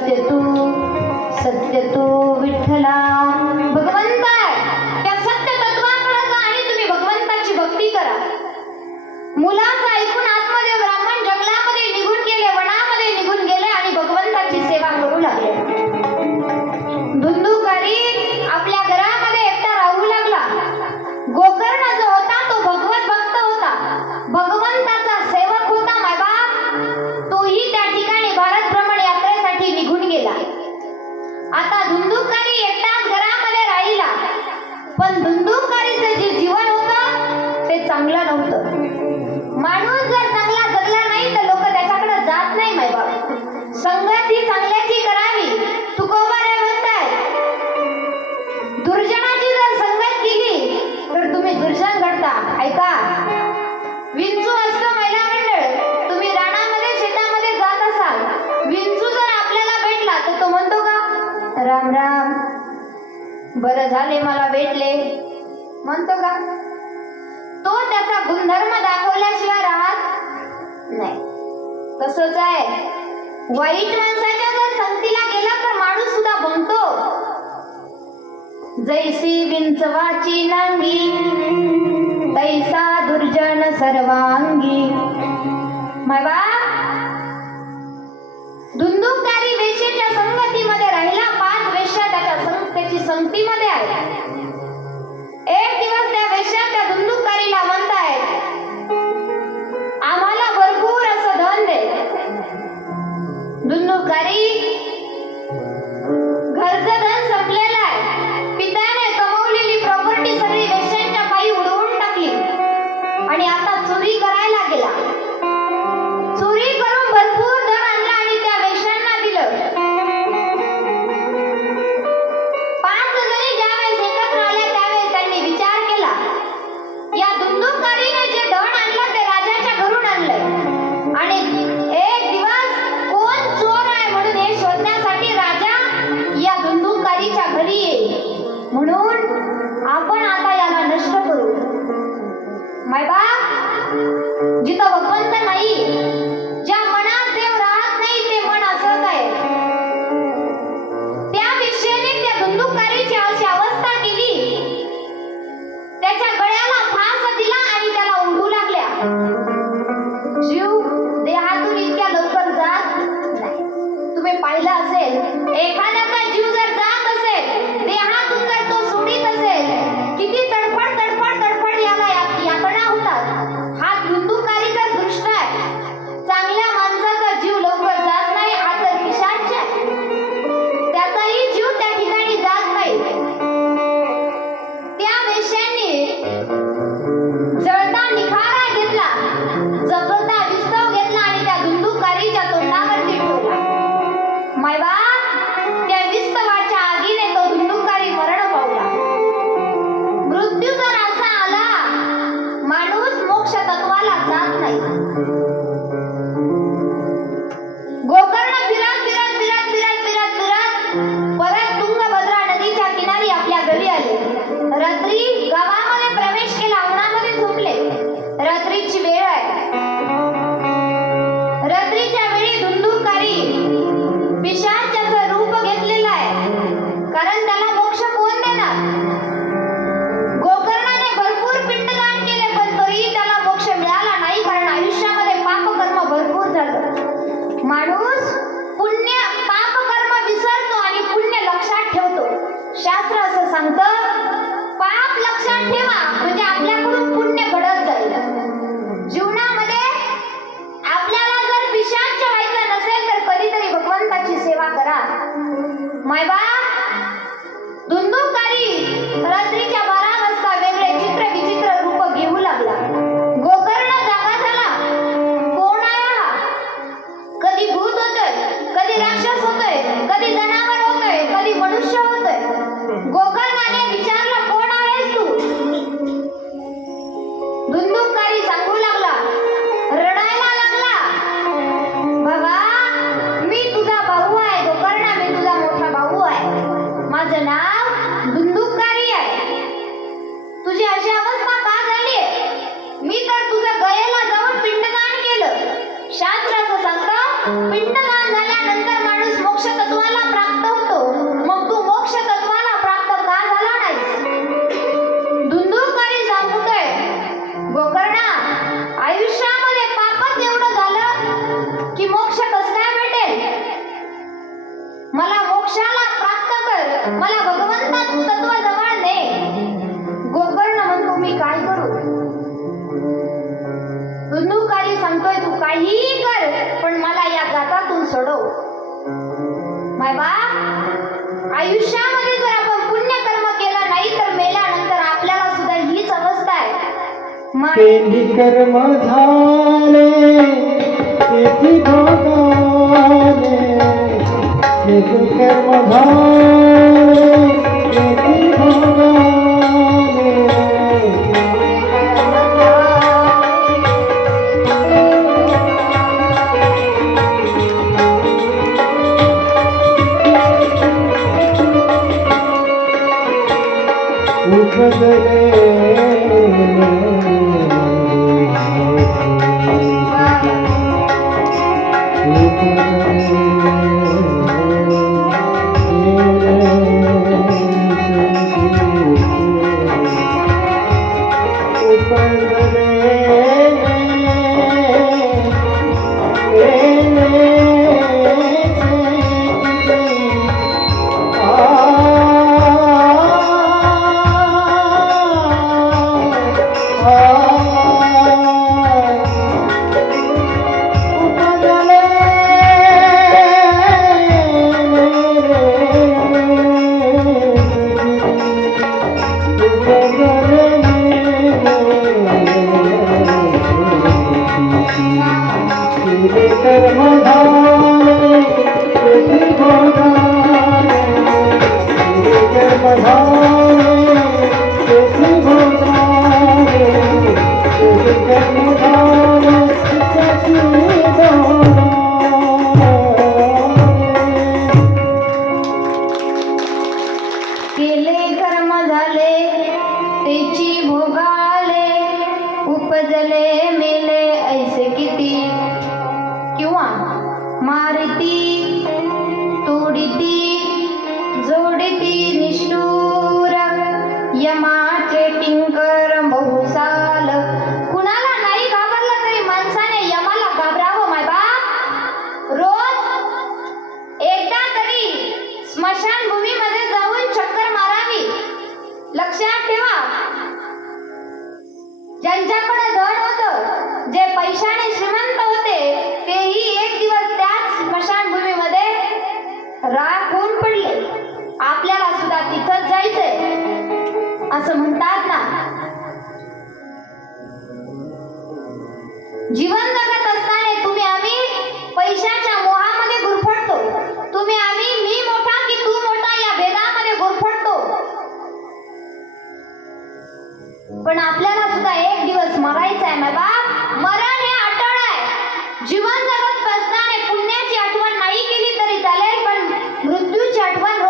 सत्य तू विठ्ठला भगवंत आहे. त्या सत्य तत्वाकडे जा आणि तुम्ही भगवंताची भक्ती करा. मुलाचं ऐकून आत्मदेव ब्राह्मण जंगलामध्ये निघून गेले, वनामध्ये निघून गेले आणि भगवंताची सेवा करू लागले. धुंदुकारी आपल्या घरामध्ये एकटा राहू लागला. गोकर्ण जो होता तो भगवत भक्त होता, भगवंताचा सेवक होता. मायबाप तोही त्या ठिकाणी भारत भ्रमण यात्रेसाठी निघून गेला. आता धुंदुकारी एकटाच घरामध्ये राहिला, पण धुंदुकारीचं जे जीवन होतं ते चांगलं नव्हतं. माणूस जर चांगला जगला नाही तर लोक त्याच्याकडे जात नाही. मायबाप संगत ही चांगल्याची करावी. तुकोबाराय म्हणताय, दुर्जनाची जर संगत केली तर तुम्ही दुर्जन घडता. ऐका, विंचू असतं महिला मंडळ, तुम्ही रानामध्ये शेतामध्ये जात असाल, विंचू जर आपल्याला भेटला तर तो म्हणतो का राम राम, बरं झाले मला भेटले, म्हणतो का? तो त्याचा गुणधर्म दाखवल्याशिवाय राहत नाही. तसंच आहे, वाईट माणसाच्या जर संगतीला गेला तर माणूस सुद्धा बनतो. जैसी विंचवाची नांगी तैसा दुर्जन सर्वांगी. मायबा धुंदुकारी वेश्येच्या संगतीमध्ये राहिला. 5 वेश्या त्याची संगतीमध्ये आहे. एक दिवस त्या वेश्या त्या धुंदुकारीला म्हणतायत, आम्हाला भरपूर असं धन दे. धुंदुकारी, घरचं धन संपलेलं आहे. पित्याने कमवलेली प्रॉपर्टी सगळी वेश्यांच्या पायी उडवून टाकली आणि आता चोरी करायला गेला. चोरी करून भरपूर धन आणलं आणि त्या वेश्यांना दिलं. 5 जणी ज्यावेळेस एकत्र आल्या त्यावेळेस त्यांनी विचार केला, या धुंदुकारीने जे धन आणलं ते राजाच्या घरून आणलंय आणि एक दिवस कोण चोर आहे म्हणून हे शोधण्यासाठी राजा या धुंदुकारीच्या घरी येईल. म्हणून आपण आता याला नष्ट करू. मायबा जिथं भगवंत नाही, ज्या मनात देव राहत नाही ते मन असंच आहे. त्या विषयाने त्या धुंदुकारीची अशी अवस्था केली, त्याच्या गळ्याला फास दिला आणि त्याला उडू लागल्या. जीव देहातून इतक्या लवकर जात नाही. तुम्ही पाहिलं असेल, एखाद्याचा जीव जर जात असेल, देहातून जर तो सोडित असेल, किती तडफड तडफड तडफड याला यातना होतात. हा धुंदुकारी तर दृष्ट आहे. चांगल्या माणसाचा जीव लवकर जात नाही, हा तर पिशाच आहे. त्याचाही जीव त्या ठिकाणी जात नाही. त्या वेश्यांनी जळता निखारा घेतला, जगता विस्तव घेतला आणि त्या धुंदुकारीच्या तोंडावरती ठेवला. मायबा त्या विस्तवाच्या आगीने तो धुंदुकारी मरण पावला. मृत्यू जर असा आला, माणूस मोक्ष तत्वाला जात नाही. गोकर्ण फिरत फिरत फिरत फिरत फिरत फिरत परत तुंगभद्रा नदीच्या किनारी आपल्या घरी आले. रात्री गावामध्ये प्रवेश केला, अंगणामध्ये झोपले. रात्रीची वेळ आहे. रात्रीच्या वेळी धुंदुकारी पिशाचाचं रूप घेतलेलं आहे, कारण त्याला मोक्ष कोण देणार? गोकर्णाने भरपूर पिंडदान केले पण तरीही त्याला मोक्ष मिळाला नाही, कारण आयुष्यामध्ये पापकर्म भरपूर झालं. माणूस पुण्य पापकर्म विसरतो आणि पुण्य लक्षात ठेवतो. शास्त्र असं सांगतं, पाप लक्षात ठेवा म्हणजे आपल्याकडून पुण्य घडत जाईल. जीवनामध्ये आपल्याला जर पिशाच व्हायचं नसेल तर कधीतरी भगवंताची सेवा करा. मायबा धुंदुकारी रात्रीच्या 12 वाजता वेगळे चित्र विचित्र रूप घेऊ लागला. गोकर्ण जागा झाला, कोण आहे हा? कधी भूत होतोय, कधी राक्षस होतोय, कधी जनावर होतोय, कधी मनुष्य होतोय. गोकर्णाने विचारलं, कोण आहेस तू? धुंदुकारी सांगू लागला, रडायला लागला, बाबा मी तुझा भाऊ आहे गोकर्णा, मी तुझा मोठा भाऊ आहे. मला भगवंता तत्व जवळ ने. गोकर्ण म्हणतो मी काय करू. धुंदुकारी सांगतोय तू काहीही कर पण मला या जातातून सोडव. माय बाप, आयुष्यामध्ये जर आपण पुण्य कर्म केलं नाही तर मेल्यानंतर आपल्याला सुद्धा हीच अवस्था आहे. केली कर्म झाले तेथी भोगाले, केली कर्म झाले तेथी भोगाले. उपजले केले कर्म झाले तेची भोगाले, उपजले मेले ऐसे किती. किंवा मारिती तोडिती जोडिती निष्ठुर, यमाचे किंकर बहुसाल. कुणाला नाही घाबरलं तरी माणसाने यमाला घाबरावं माय बाप. रोज एकदा तरी स्मशानभूमीमध्ये जाऊन चक्कर मारावी. लक्षात ठेवा, ज्यांच्याकडे धन होतं, जे पैशाने श्रीमंत होते, तेही एक दिवस त्याच स्मशानभूमीमध्ये राख होऊन पडले. आपल्याला सुद्धा तिथंच जायचंय असं म्हणतात ना. जीवन जगत असताना तुम्ही आम्ही पैशाच्या मोहामध्ये गुरफटतो. तुम्ही आम्ही मी मोठा की तू मोठा या भेदामध्ये गुरफटतो. पण आपल्याला सुद्धा एक दिवस मरायचं आहे माय बाप. मरण हे अटळ आहे. जीवन जगत असताना पुण्याची आठवण नाही केली तरी चालेल पण मृत्यूची आठवण